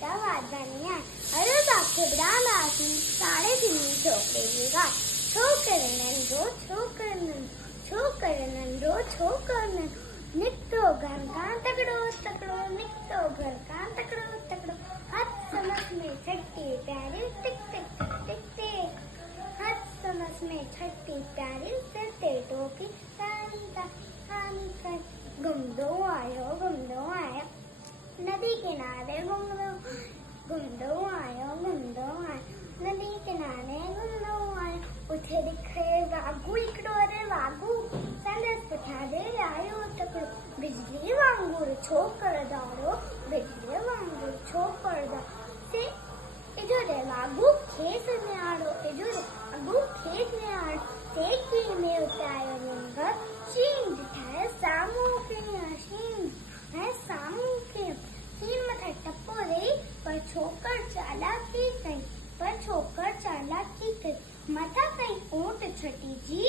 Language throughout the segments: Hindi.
का वादनिया अरे बाके ब्राह्मणी साढ़े तीन छोकरेगा छोकर नंदो निकतो घर का तकड़ो निकतो घर का तकड़ो हाथ समझ में छठी प्यारी टिक हाथ समझ में छठी प्यारी सिरते टोपी घूम दो आयो नदी किनारे घूम दो आयो नदी किनारे घूम दो आयो उठे दिखे वागू इकड़ो रे वागू संदेश पठा दे आयो तकड़ो बिजली वांगुर छोकर दारो बिजली वांगुर छोकर दा से इधरे वागू खेत में आड़ो इधरे वागू खेत में आड़ो तेकी में उतायो नंबर शीन दिखाए सामू के शीन है सामू के शीन मथा टप्पो रे पर छोकर चालाकी कई मथा कई ऊंट छटी जी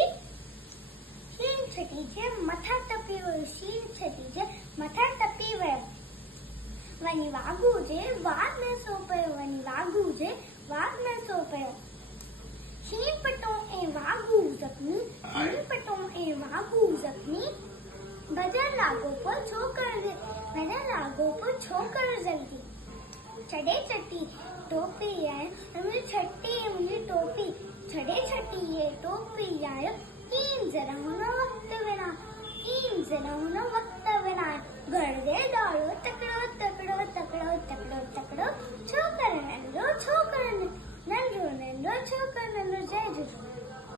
शीन छटी जे मथा टपी वो शीन छटी जे मथा टपी वे वनी वागू जे वाग में सो पयो शीन पटो ए वागू जख्मी बजर लागो पर छोकर जल्दी चढ़े छठी टोपी आयो मुझे टोपी चढ़े छठी ये टोपी आयो कीन जरा होना वक्त बिना घर दे डालो तकड़ो छोकर नंदो जय